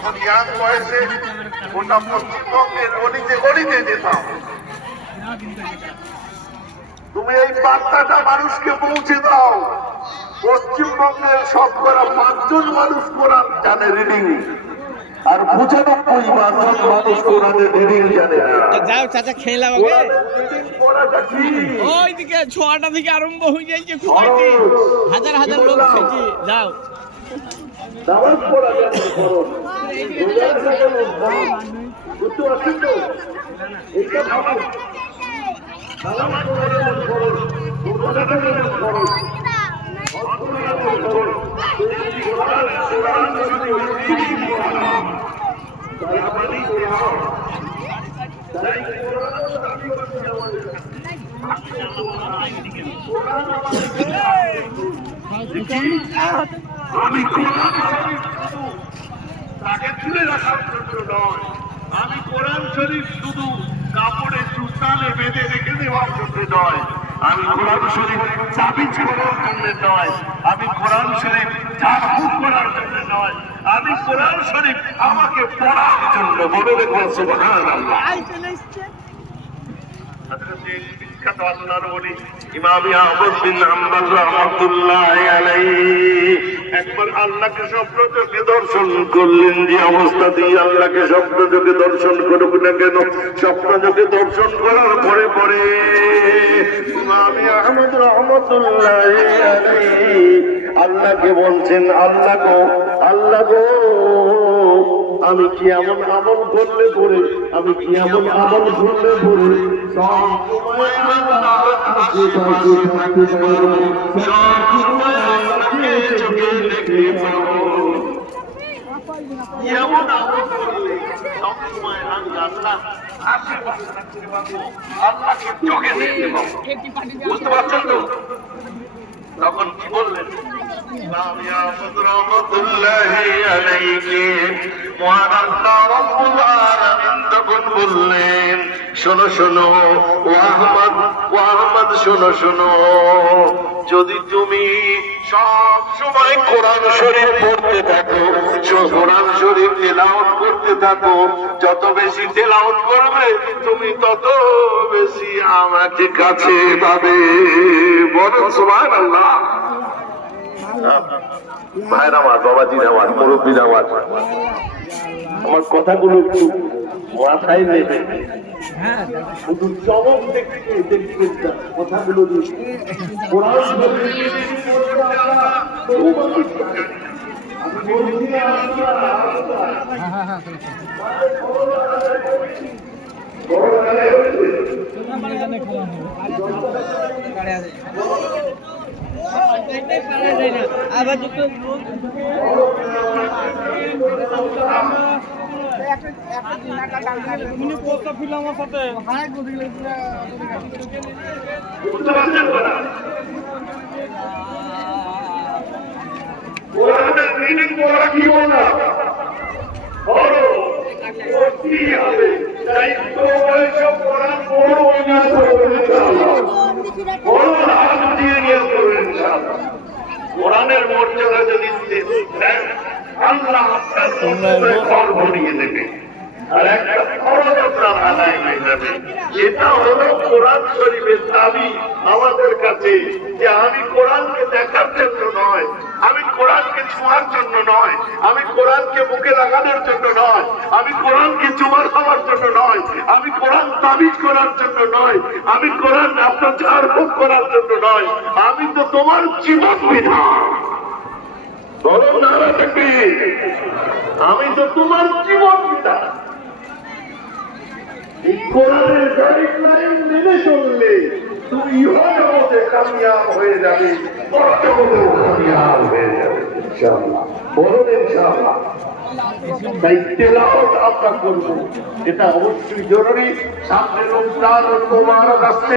যখন ইয়াং বয়সে গোটা পশ্চিমবঙ্গের গলিতে গলিতে যেতাম, তুমি এই বার্তাটা মানুষকে পৌঁছে দাও। পশ্চিমবঙ্গের সব করা 5 জন মানুষ কোরআন জানে রিডিং, আর 95% মানুষ কোরআনের রিডিং জানে না। যাও চাচা খেলাম আগে ওইদিকে 6টা থেকে আরম্ভ হয়ে যাচ্ছে, হাজার হাজার লোক খেয়েছে। যাও নামাজ পড়া জানে ফরজ, রোজা রাখা জানে ফরজ, বুঝতে পারছেন তো? এটা ভালো। নামাজ পড়া জানে ফরজ, রোজা রাখা জানে ফরজ, হজ করা জানে ফরজ। কোরআন যদি রিডিং করা হয় তাহলে আপনি কোরআন তাই আমি কোরআন তাকে তুলে রাখার জন্য নয়, আমি কোরআন শরীফ শুধু কাপড়ে সুতালে বেঁধে রেখে দেওয়ার জন্য নয়, আমি কোরআন শরীফ তাবিজ করার জন্য নয়, আমি কোরআন শরীফ ঝাড়ফুঁক করার জন্য নয়, আমি কোরআন শরীফ আমাকে পড়ার জন্য। বলে রেখো সুবহানাল্লাহ। বিখ্যাত আল্লাহর ওলি ইমাম আহমদ বিন হাম্বল রাহমাতুল্লাহি আলাইহি একবার আল্লাহকে স্বপ্ন চোখে দর্শন করলেন। যে অবস্থাতেই আল্লাহকে স্বপ্ন চোখে দর্শন করুক না কেন, স্বপ্ন চোখে দর্শন করার পরে পরে ইমাম আহমদ রাহমাতুল্লাহি আলাইহি আল্লাহকে বলছেন, আল্লাহ গো, আল্লাহ গো, আমি কি এমন আমল করলে পরে, আমি কি এমন আমল করলে পরে সব সময় আল্লাহর কাছে থাকতে পারবো, সব সময় আল্লাহকে চোখে দেখতে পাবো। এমন আমল করলে সব সময় আল্লাহ আশেপাশে থাকতে পারবো, আল্লাহকে চোখে দেখতে পাবো। বুঝতে পারছেন তো? তখন কি বললেন ইমাম আহমদ রাহমাতুল্লাহি আলাইহি? মহান আল্লাহ রাব্বুল আলামিন তখন বললেন, শোনো শোনো ও আহমদ, ও আহমদ শোনো শোনো, যদি তুমি সব সময় কোরআন শরীফ পড়তে থাকো, কোরআন শরীফ তেলাওয়াত করতে থাকো, যত বেশি তেলাওয়াত করবে তুমি তত বেশি আমাকে কাছে পাবে। বলেন সুবহানাল্লাহ। ভাইরা আমার, বাবাজির আমার, মুরব্বীর আমার, আমার কথাগুলো একটু মাথায় নেবে, শুধু চমক দেখতে দেখতে কথাগুলো কোরআন আবার আমার সাথে কোরআনের মিনিং বলা কি বলা বড় কি হবে, দায়িত্ব বয়স কোরআন পড়বো না বড় হাত দিয়ে নিয়ে করবেন ইনশাআল্লাহ। কোরআনের মর্যাদা যদি দেন, আল্লাহ আপনার মর্যাদায় ঘর ভরিয়ে দেবে, আর একটা খরচ আপনার আদায় হয়ে যাবে। এটা হলো কোরআন শরীফের দাবি আমাদের কাছে, যে আমি কোরআনকে দেখার জন্য নয়, আমি কোরআনকে ছোঁয়ার জন্য নয়, আমি কোরআনকে বুকে লাগানোর জন্য নয়, আমি কোরআনকে চুমার খাওয়ার জন্য নয়, আমি কোরআন তাবিজ করার জন্য নয়, আমি কোরআন আপনার ঝাড়ফুঁক করার জন্য নয়, আমি তো তোমার জীবন বিধান। বলো নারা তাকবীর, আমি তো তোমার জীবন বিধান। এই কোরআনের গাইডলাইন মেনে চললে তুমি ইহজগতে কামিয়াব হয়ে যাবে, পরজগতেও কামিয়াব হয়ে যাবে ইনশাআল্লাহ। বলুন ইনশাআল্লাহ। তাই তেলাওয়াত আমরা করব, এটা অবশ্যই জরুরি। সামনে রমজান ও মুবারক আসছে।